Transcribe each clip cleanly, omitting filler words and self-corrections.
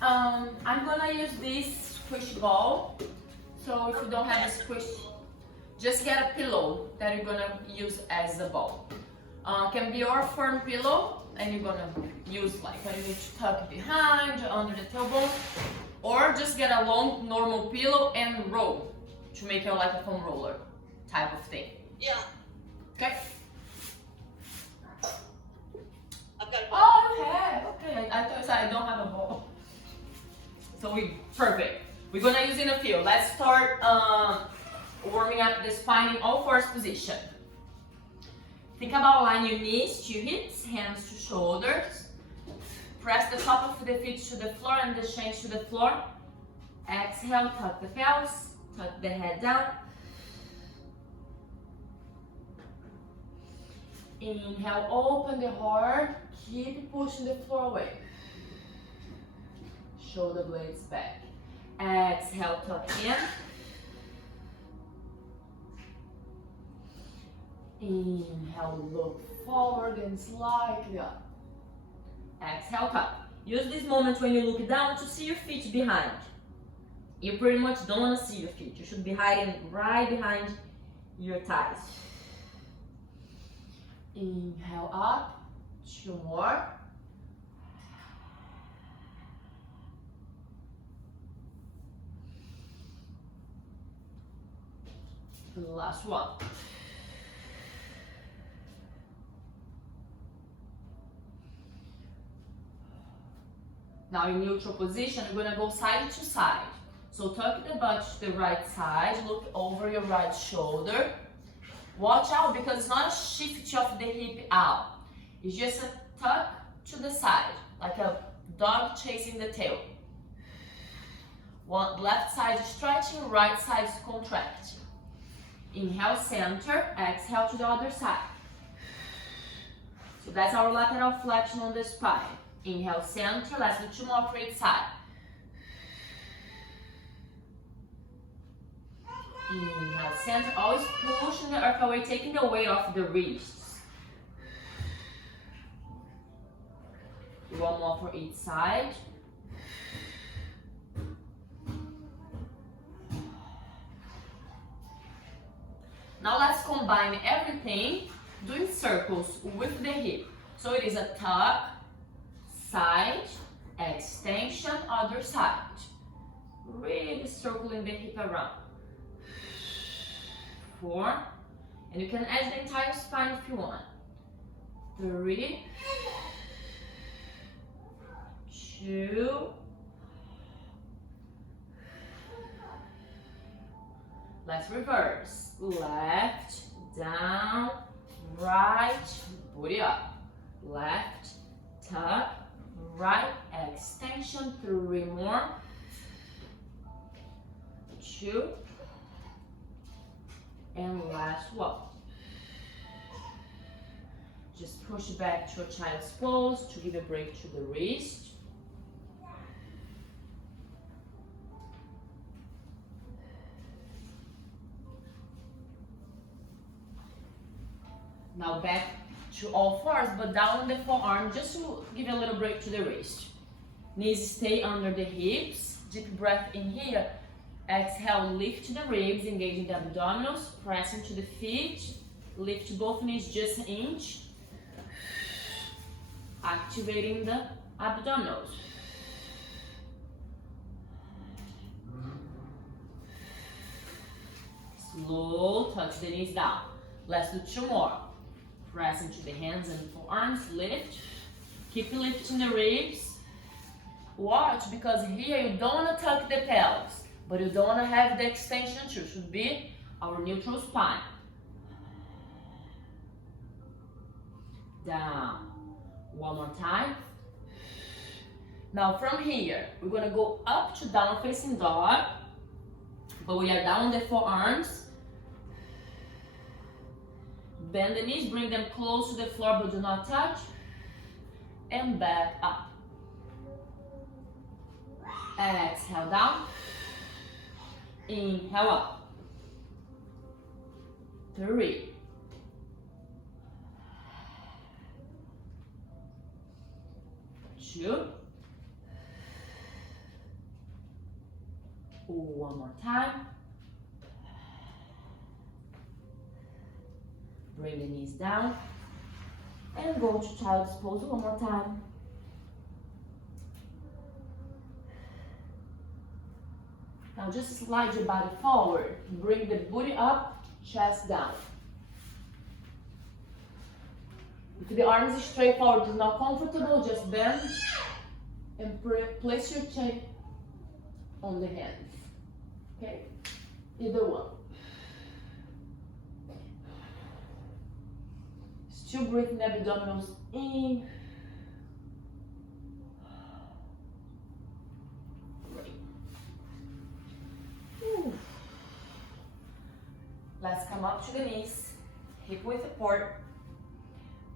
I'm gonna use this squish ball. So if you don't have a squish, just get a pillow that you're gonna use as a ball. Can be your firm pillow, and you're gonna use like when you need to tuck behind, under the tailbone, or just get a long normal pillow and roll to make it like a foam roller type of thing. Yeah. Okay. I've got a ball. Oh, okay. I thought you said I don't have a ball. So perfect. We're gonna use in a few. Let's start warming up the spine in all fours position. Think about line your knees to hips, hands to shoulders. Press the top of the feet to the floor and the shins to the floor. Exhale, tuck the pelvis, tuck the head down. Inhale, open the heart, keep pushing the floor away. Shoulder blades back. Exhale, tuck in. Inhale, look forward and slightly up. Exhale, tuck. Use this moment when you look down to see your feet behind. You pretty much don't want to see your feet. You should be hiding right behind your thighs. Inhale up, 2 more. Last one. Now in neutral position, you're gonna go side to side. So tuck the butt to the right side, look over your right shoulder. Watch out because it's not a shift of the hip out. It's just a tuck to the side, like a dog chasing the tail. One left side stretching, right side contracting. Inhale, center, exhale to the other side. So that's our lateral flexion on the spine. Inhale, center, let's do 2 more for each side. Inhale, center, always pushing the earth away, taking the weight off the wrists. 1 more for each side. Now let's combine everything, doing circles with the hip. So it is a tuck, side, extension, other side. Really circling the hip around. 4, and you can add the entire spine if you want. 3, 2, let's reverse. Left, down, right, booty up. Left, tuck, right, extension, 3 more. 2, and last one. Just push back to a child's pose to give a break to the wrist. Now back to all fours, but down on the forearm, just to give a little break to the wrist. Knees stay under the hips. Deep breath in here. Exhale, lift the ribs, engaging the abdominals, pressing to the feet. Lift both knees just an inch. Activating the abdominals. Slow, touch the knees down. Let's do 2 more. Press into the hands and forearms, lift. Keep lifting the ribs. Watch, because here you don't want to tuck the pelvis, but you don't want to have the extension too. Should be our neutral spine. Down. 1 more time. Now from here, we're going to go up to down facing dog, but we are down on the forearms. Bend the knees, bring them close to the floor but do not touch. And back up. Exhale down. Inhale up. 3. 2. One more time. Bring the knees down. And go to child's pose one more time. Now just slide your body forward. Bring the booty up, chest down. If the arms straight forward is not comfortable, just bend and place your chin on the hands. Okay? Either one. Still breathing the abdominals in. Great. Let's come up to the knees, hip width apart.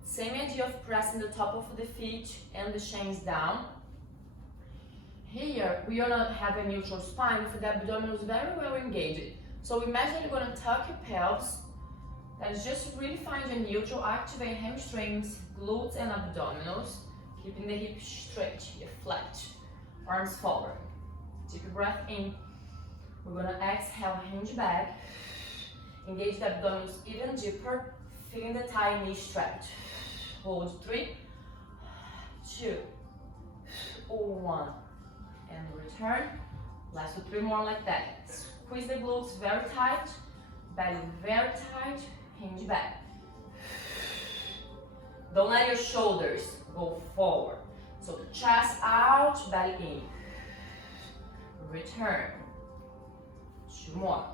Same idea of pressing the top of the feet and the shins down. Here, we are gonna have a neutral spine for the abdominals very well engaged. So imagine you're gonna tuck your pelvis. That is just really find your neutral, activate hamstrings, glutes and abdominals, keeping the hips straight, here, flat, arms forward. Take a breath in. We're gonna exhale, hinge back, engage the abdominals even deeper, feeling the thigh knee stretch. Hold 3, 2, 1, and return. Last 2, 3 more like that. Squeeze the glutes very tight, belly very tight, hinge back. Don't let your shoulders go forward. So the chest out, belly in. Return. 2 more.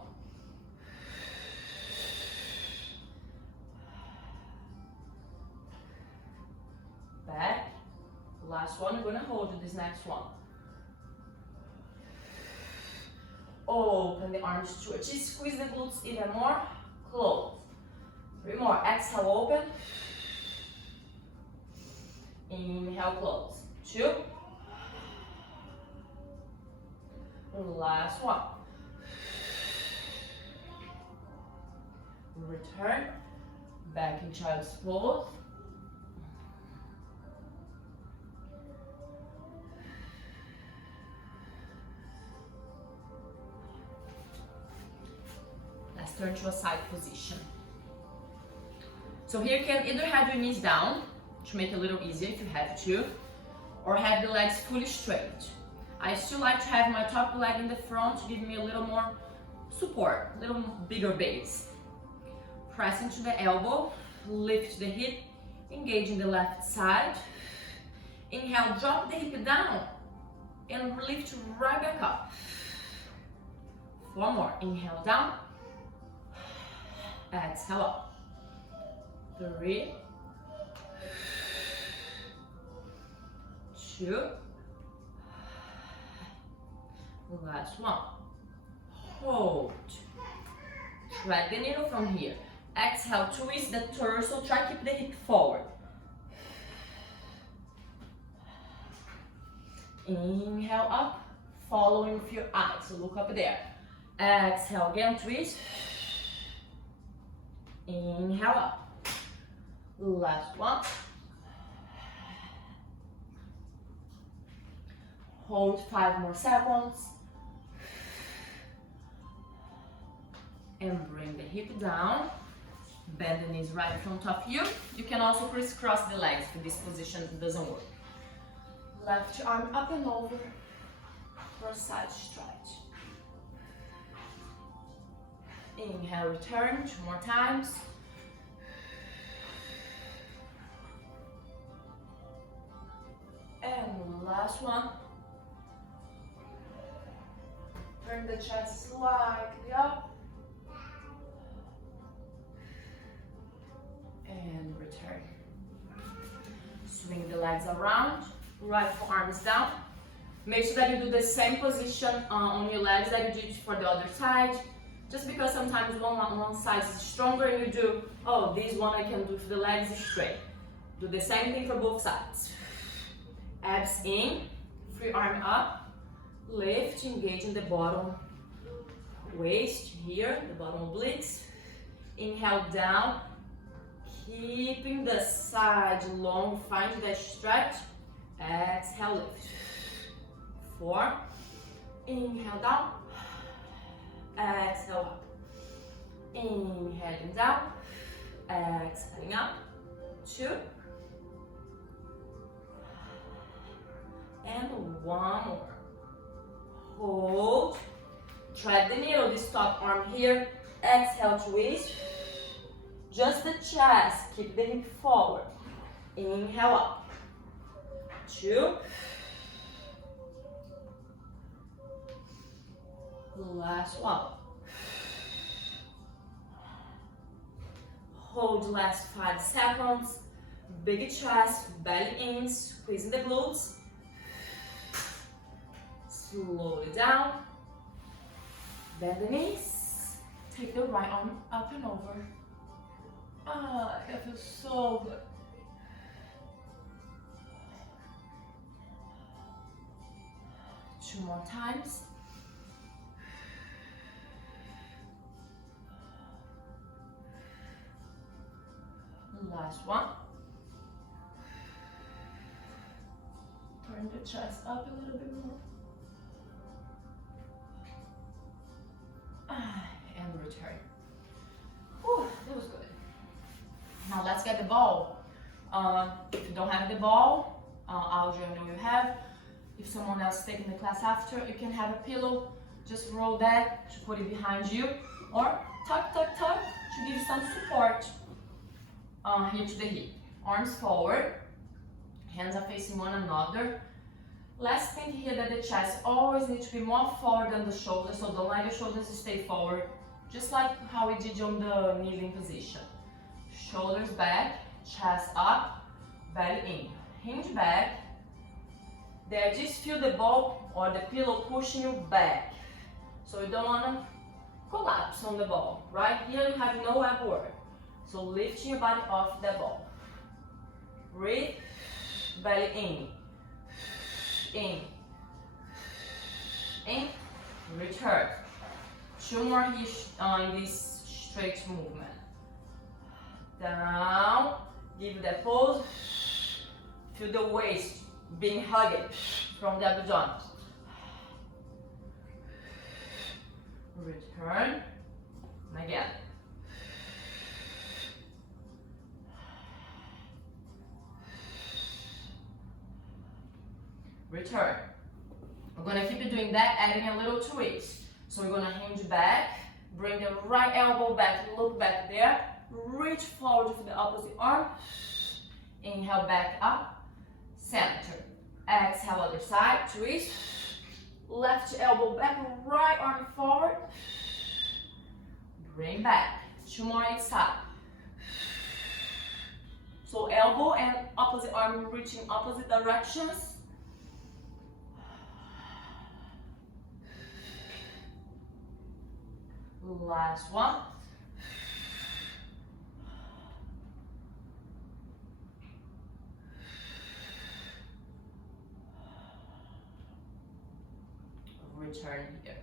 Back. Last one, we're gonna hold this next one. Open the arms to a T, squeeze the glutes even more. Close. 3 more. Exhale, open. Inhale, close. 2. Last one. Return. Back in child's pose. Let's turn to a side position. So here you can either have your knees down to make it a little easier if you have to, or have the legs fully straight. I still like to have my top leg in the front to give me a little more support, a little bigger base. Press into the elbow, lift the hip, engaging the left side. Inhale, drop the hip down and lift right back up. 4 more. Inhale down. Exhale up. 3, 2, last one. Hold. Thread the needle from here. Exhale, twist the torso, try to keep the hip forward. Inhale up, following with your eyes, so look up there. Exhale again, twist. Inhale up. Last one. Hold 5 more seconds. And bring the hip down. Bend the knees right in front of you. You can also crisscross the legs if this position doesn't work. Left arm up and over for a side stretch. Inhale, return 2 more times. And last one. Turn the chest slightly up. And return. Swing the legs around. Right arms down. Make sure that you do the same position on your legs that you did for the other side. Just because sometimes one side is stronger and you do, oh, this one I can do for the legs straight. Do the same thing for both sides. Abs in, free arm up, lift, engaging the bottom waist here, the bottom obliques. Inhale down, keeping the side long, find that stretch. Exhale, lift. 4, inhale down, exhale up. Inhaling down, exhaling up. 2. And 1 more. Hold. Thread the needle, this top arm here. Exhale, twist. Just the chest, keep the hip forward. Inhale up. 2. Last one. Hold last 5 seconds. Big chest, belly in, squeezing the glutes. Slowly down. Bend the knees. Take the right arm up and over. Ah, that feels so good. Two more times. Last one. Turn the chest up a little bit more. And return. Whew, that was good. Now let's get the ball. If you don't have the ball, Audrey, I know you have. If someone else is taking the class after, you can have a pillow. Just roll that to put it behind you. Or tuck, tuck, tuck to give some support here to the hip. Arms forward. Hands are facing one another. Let's think here that the chest always needs to be more forward than the shoulders, so don't let your shoulders stay forward. Just like how we did on the kneeling position. Shoulders back, chest up, belly in. Hinge back. There, just feel the ball or the pillow pushing you back. So you don't want to collapse on the ball. Right here you have no upward. So lifting your body off the ball. Breathe, belly in, return. 2 more here in this straight movement. Down, give that pose. Feel the waist being hugged from the abdomen. Return, and again. Return. We're gonna keep doing that, adding a little twist. So we're gonna hinge back, bring the right elbow back, look back there, reach forward to the opposite arm, inhale back up, center. Exhale other side, twist, left elbow back, right arm forward, bring back. 2 more each side. So elbow and opposite arm reaching opposite directions. Last one. Return here.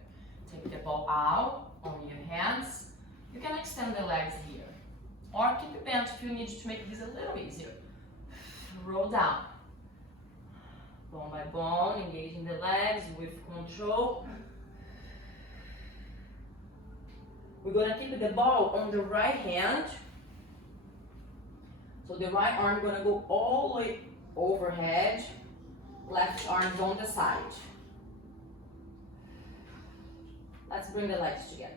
Take the ball out on your hands. You can extend the legs here. Or keep it bent if you need to make this a little easier. Roll down. Bone by bone, engaging the legs with control. We're gonna keep the ball on the right hand. So the right arm gonna go all the way overhead. Left arm on the side. Let's bring the legs together.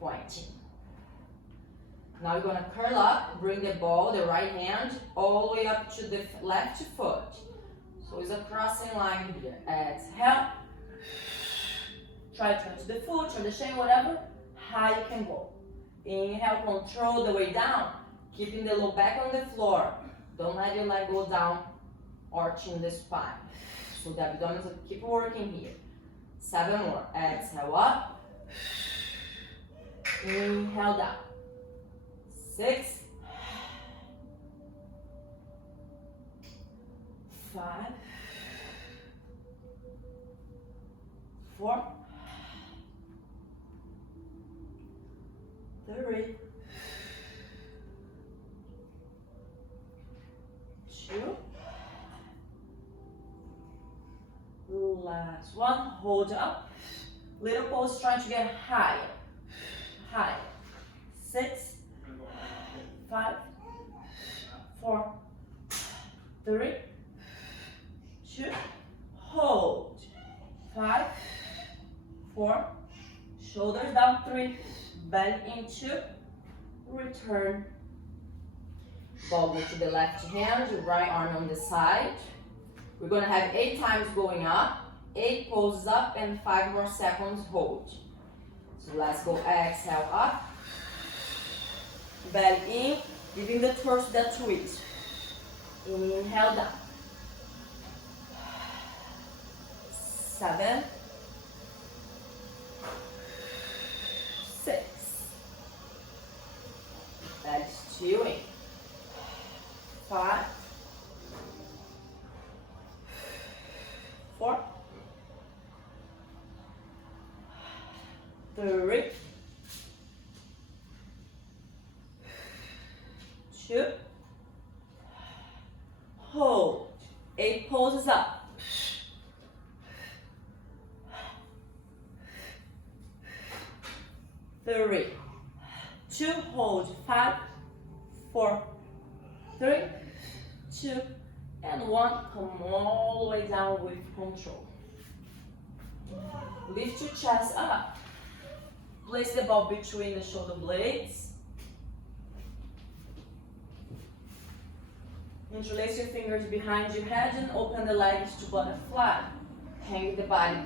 Pointing. Now we're gonna curl up, bring the ball, the right hand, all the way up to the left foot. So it's a crossing line here. Exhale. Try to touch the foot or the shin, whatever. High you can go. Inhale, control the way down, keeping the low back on the floor. Don't let your leg go down, arching the spine. So the abdomen will keep working here. 7 more. Exhale up. Inhale down. 6. 5. 4. 3. 2. Last one. Hold up. Little pose, trying to get higher. Higher. 6, 5, 4, 3, 2, hold. 5, 4, shoulders down, 3, belly in, 2, return. Ball go to the left hand, your right arm on the side. We're gonna have 8 times going up, 8 poses up, and 5 more seconds hold. So let's go, exhale up, belly in, giving the torso that twist. Inhale down. 7, 6, that's 2 in. 5, 4, 3, 2, hold. 8 poses up. 3, 2, hold. 5, 4, 3, 2, and 1. Come all the way down with control. Lift your chest up. Place the ball between the shoulder blades. Interlace your fingers behind your head and open the legs to butterfly. Hang the body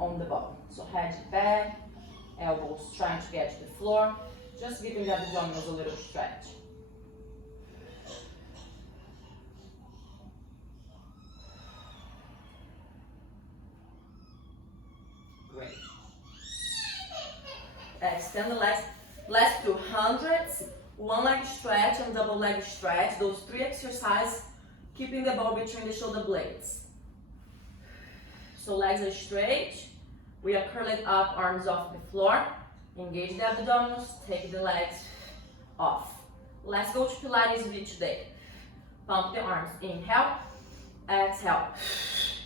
on the ball. So head back, elbows trying to get to the floor. Just giving the abdominals a little stretch. Great. Extend the legs. Let's do hundreds. One leg stretch and double leg stretch. Those 3 exercises, keeping the ball between the shoulder blades. So legs are straight. We are curling up, arms off the floor. Engage the abdominals, take the legs off. Let's go to Pilates V today. Pump the arms. Inhale, exhale.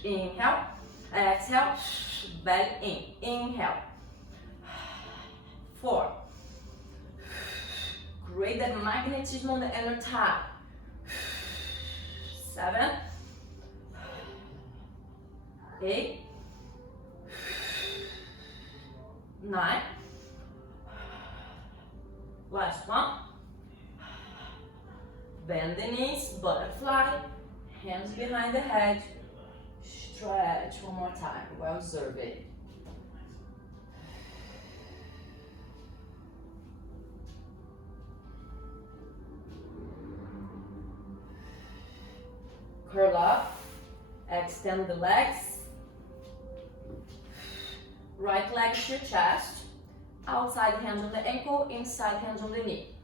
Inhale, exhale. Belly in. Inhale. 4. Create that magnetism on the inner thigh. 7, 8, 9. Last one. Bend the knees, butterfly, hands behind the head. Stretch one more time. Well observe it. Curl up, extend the legs. Right leg to your chest. Outside hand on the ankle, inside hand on the knee.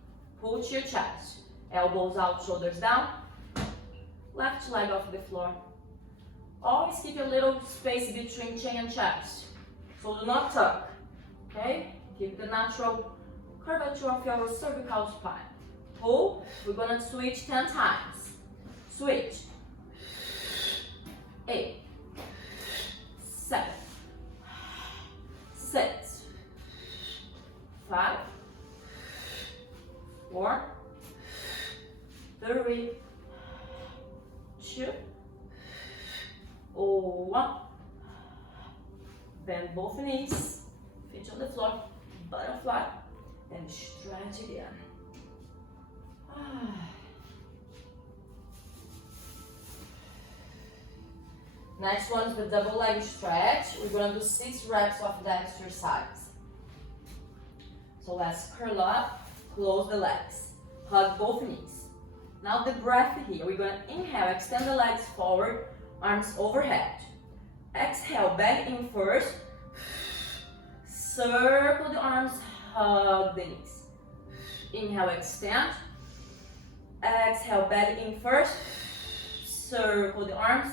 Pull to your chest. Elbows out, shoulders down. Left leg off the floor. Always keep a little space between chin and chest. So do not tuck. Okay? Keep the natural curvature of your cervical spine. Pull. We're gonna switch 10 times. Switch. 8, 7, 6, 5, 4, 3, 2, 1. Bend both knees, feet on the floor, butterfly, and stretch again. Next one is the double leg stretch. We're gonna do 6 reps of that exercise. So let's curl up, close the legs, hug both knees. Now the breath here. We're gonna inhale, extend the legs forward, arms overhead. Exhale, back in first. Circle the arms, hug the knees. Inhale, extend. Exhale, back in first. Circle the arms.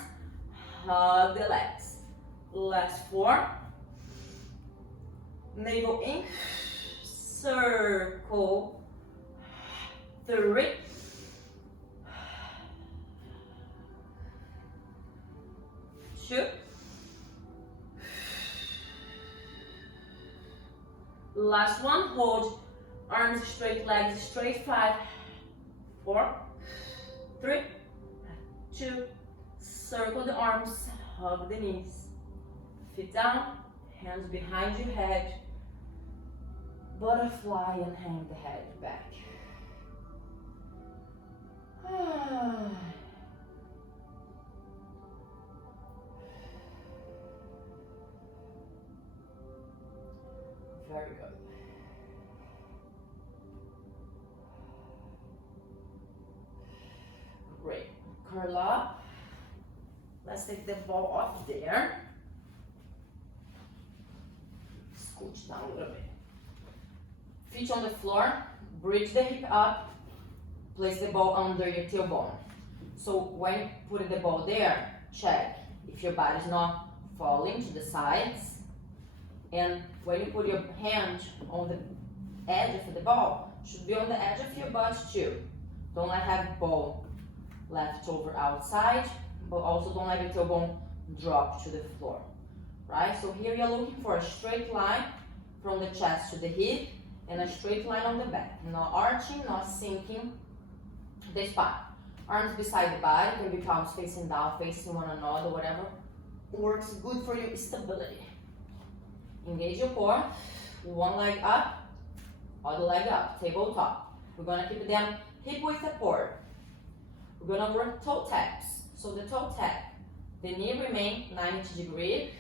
Hug the legs. Last 4. Navel in. Circle. 3. 2. Last one, hold. Arms straight, legs straight. 5, 4, 3, 2. Circle the arms, hug the knees. Feet down, hands behind your head. Butterfly and hang the head back. Very good. Great. Curl up. Let's take the ball off there. Scooch down a little bit. Feet on the floor. Bridge the hip up. Place the ball under your tailbone. So when you put the ball there, check if your body is not falling to the sides. And when you put your hand on the edge of the ball, should be on the edge of your butt too. Don't let have ball left over outside, but also don't let your tailbone drop to the floor, right? So here you're looking for a straight line from the chest to the hip and a straight line on the back. Not arching, not sinking the spine. Arms beside the body, can be palms facing down, facing one another, whatever works good for your stability. Engage your core. One leg up, other leg up, tabletop. We're gonna keep them hip width apart. We're gonna work toe taps. So the toe tap, the knee remain 90 degrees.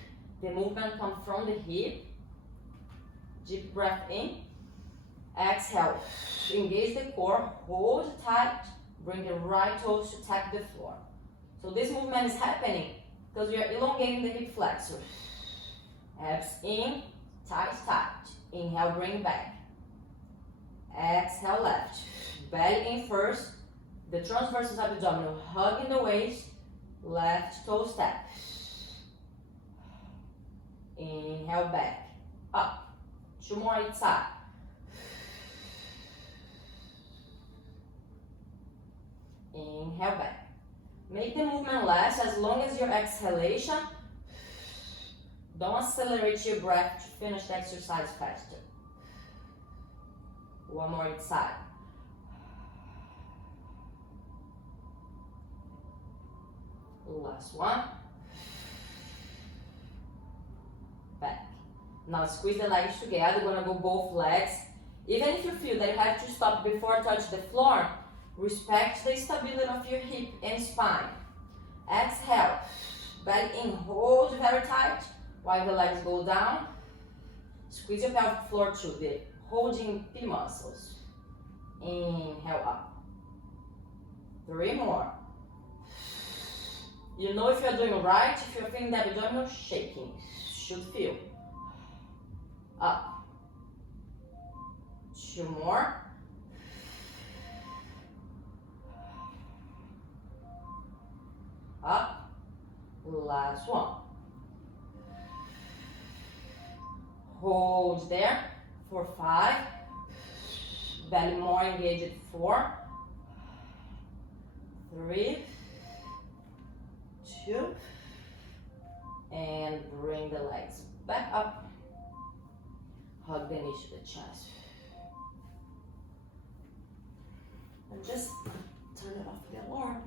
The movement comes from the hip. Deep breath in. Exhale. Engage the core. Hold tight. Bring the right toes to tap the floor. So this movement is happening because we are elongating the hip flexor. Abs in, thighs tight. Inhale, bring back. Exhale, left. Belly in first. The transverse abdominal, hugging the waist. Left toe step. Inhale, back. Up. 2 more each side. Inhale, back. Make the movement last as long as your exhalation. Don't accelerate your breath to finish the exercise faster. 1 more each side. Last one. Back. Now squeeze the legs together. We're gonna go both legs. Even if you feel that you have to stop before touch the floor, respect the stability of your hip and spine. Exhale. Belly in, hold very tight while the legs go down. Squeeze your pelvic floor to the holding P muscles. Inhale up. 3 more. You know if you're doing right, if you're feeling the abdominal shaking. Should feel. Up. 2 more. Up. Last one. Hold there for 5. Belly more engaged. 4. 3. 2. And bring the legs back up. Hug the knees to the chest. And just turn it off the alarm.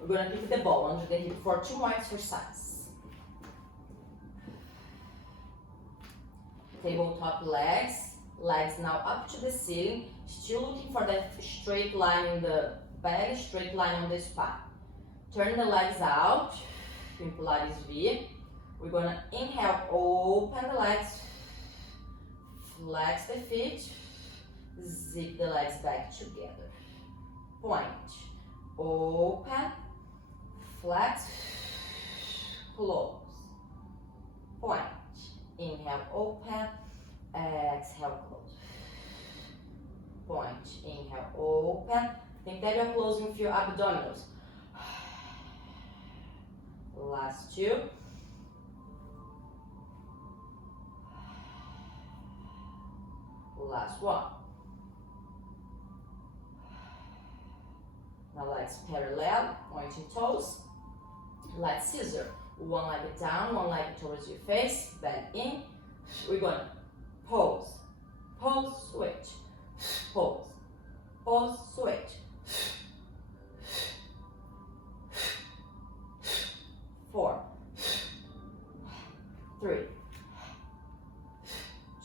We're gonna keep the ball under the hip for 2 more exercises. Tabletop legs. Legs now up to the ceiling. Still looking for that straight line in the back, straight line on the spine. Turn the legs out in Pilates V. We're gonna inhale, open the legs. Flex the feet. Zip the legs back together. Point. Open. Flex. Close. Point. Inhale, open. Exhale, close. Point. Inhale, open. Think that you're closing with your abdominals. Last 2. Last 1. Now legs parallel, pointing toes. Let's scissor. One leg down, one leg towards your face, bend in. We're gonna pose, pose, switch, pose, pose, switch. 4, 3,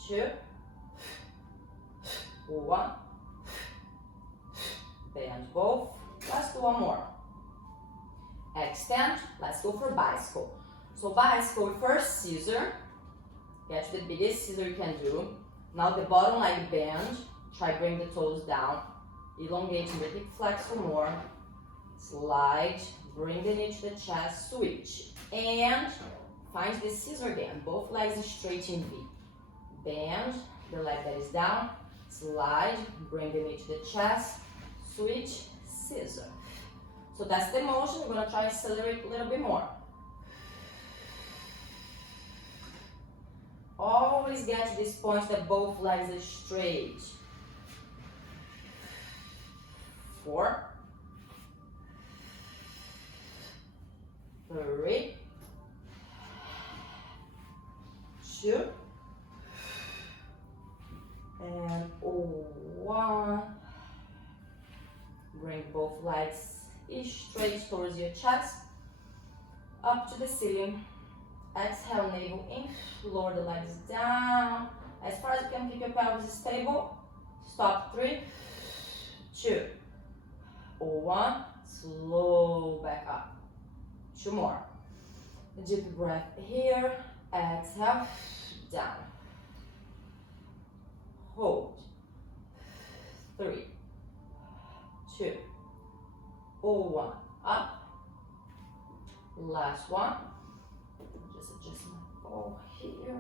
2, 1. Bend both. Let's do one more. Extend. Let's go for bicycle. So bicycle, first scissor. Get the biggest scissor you can do. Now the bottom leg bend. Try bring the toes down. Elongating the hip flexor more. Slide. Bring the knee to the chest. Switch. And find the scissor again. Both legs straight in V. Bend the leg that is down. Slide. Bring the knee to the chest. Switch. Scissor. So that's the motion. We're going to try to accelerate a little bit more. Always get to this point that both legs are straight. 4, 3, 2, and 1. Bring both legs straight towards your chest, up to the ceiling. Exhale, navel in, lower the legs down. As far as you can keep your pelvis stable. Stop, 3, 2, 1. Slow back up. 2 more. Deep breath here. Exhale, down. Hold. 3, 2, 1. Up. Last one. Just adjust my ball here.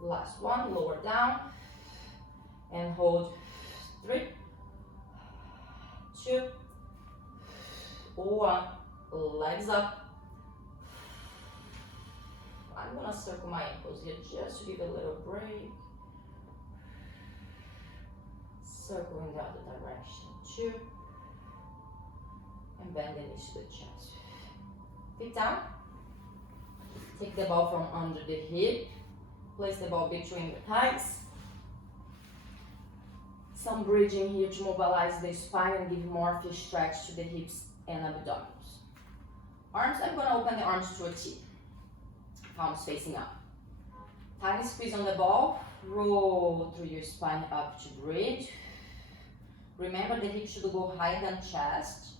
Last one. Lower down. And hold. 3, 2, 1. Legs up. I'm gonna circle my ankles here just to give a little break. Circle in the other direction. 2. And bend the knees to the chest. Feet down. Take the ball from under the hip. Place the ball between the thighs. Some bridging here to mobilize the spine and give more of a stretch to the hips and abdominals. Arms, I'm going to open the arms to a T. Palms facing up. Tiny squeeze on the ball. Roll through your spine up to bridge. Remember the hips should go higher than chest.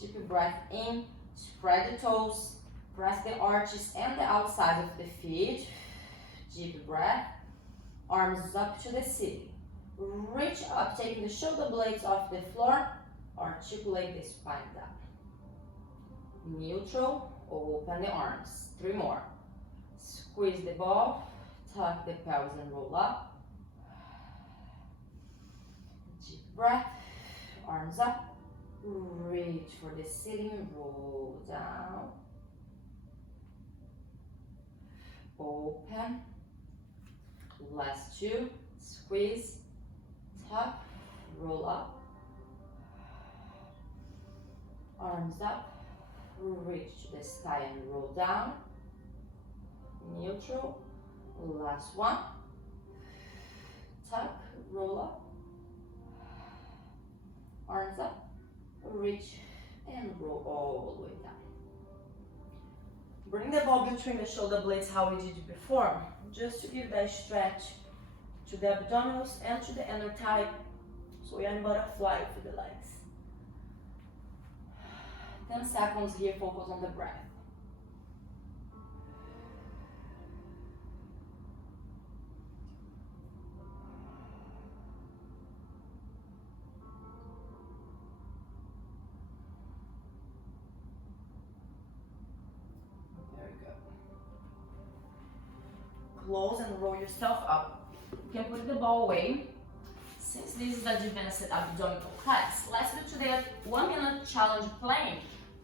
Deep breath in. Spread the toes. Press the arches and the outside of the feet. Deep breath. Arms up to the ceiling. Reach up, taking the shoulder blades off the floor. Articulate the spine down. Neutral. Open the arms. 3 more. Squeeze the ball. Tuck the pelvis and roll up. Deep breath. Arms up. Reach for the ceiling. Roll down. Open. Last 2. Squeeze. Tuck. Roll up. Arms up. Reach to the sky and roll down. Neutral. Last one. Tuck. Roll up. Arms up. Reach and roll all the way down. Bring the ball between the shoulder blades how we did before, just to give that stretch to the abdominals and to the inner thigh, so we are in butterfly for the legs. 10 seconds here, focus on the breath. Close and roll yourself up. You can put the ball away. Since this is advanced abdominal class, let's do today a 1-minute challenge plank.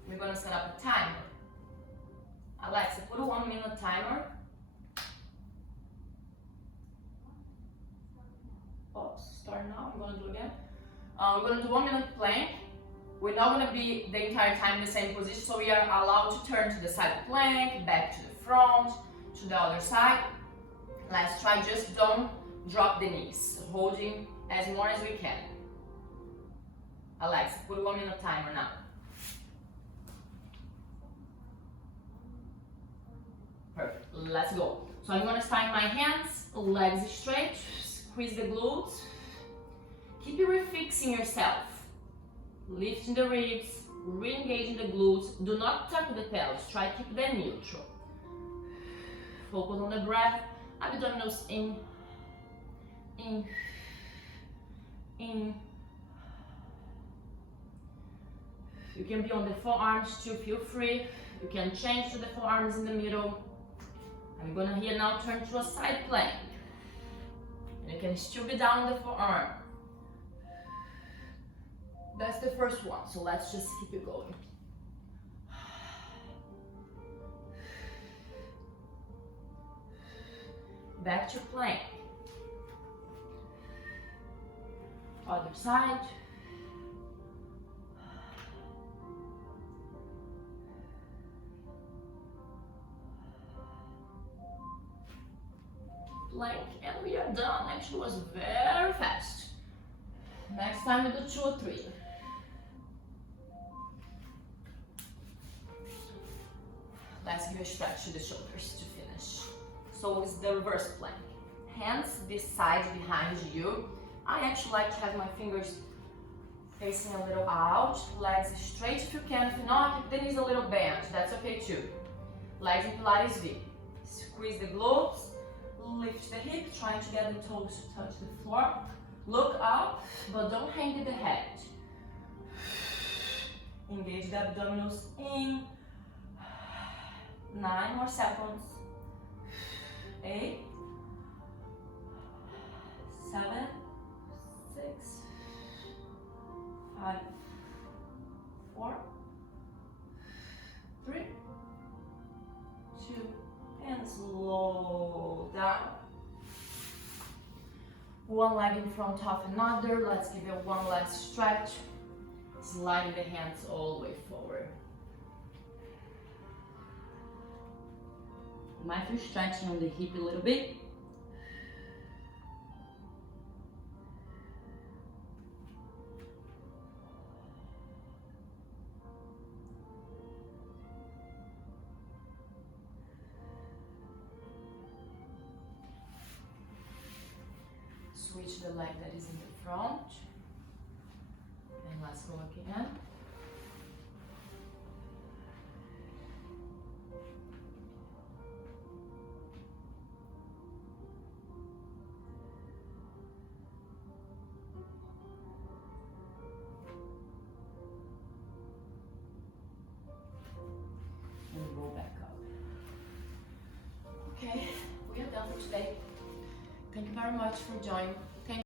We're gonna set up a timer. Alexa, put a 1-minute timer. Oops, start now. I'm gonna do again. We're gonna do 1-minute plank. We're not gonna be the entire time in the same position, so we are allowed to turn to the side plank, back to the front, to the other side. Let's try, just don't drop the knees, holding as more as we can. Alexa, put 1 minute timer now. Perfect, let's go. So I'm gonna start my hands, legs straight, squeeze the glutes. Keep refixing yourself. Lifting the ribs, re-engaging the glutes. Do not tuck the pelvis, try to keep them neutral. Focus on the breath, abdominals in, in, in. You can be on the forearms too, feel free. You can change to the forearms in the middle. I'm gonna here now turn to a side plank. You can still be down the forearm. That's the first one, so let's just keep it going. Back to plank. Other side. Plank, and we are done. Actually, was very fast. Next time we do 2 or 3. Let's give a stretch to the shoulders to finish. So it's the reverse plank. Hands beside behind you. I actually like to have my fingers facing a little out. Legs straight if you can. If not, keep the knees a little bent. That's okay too. Legs in Pilates V. Squeeze the glutes. Lift the hip, trying to get the toes to touch the floor. Look up, but don't hang with the head. Engage the abdominals in. 9 more seconds. 8, 7, 6, 5, 4, 3, 2, and slow down. One leg in front of another. Let's give it one last stretch. Sliding the hands all the way forward. Might feel stretching on the hip a little bit. Switch the leg that is in the front. And let's go again. And roll back up. Okay, we are done for today. Thank you very much for joining.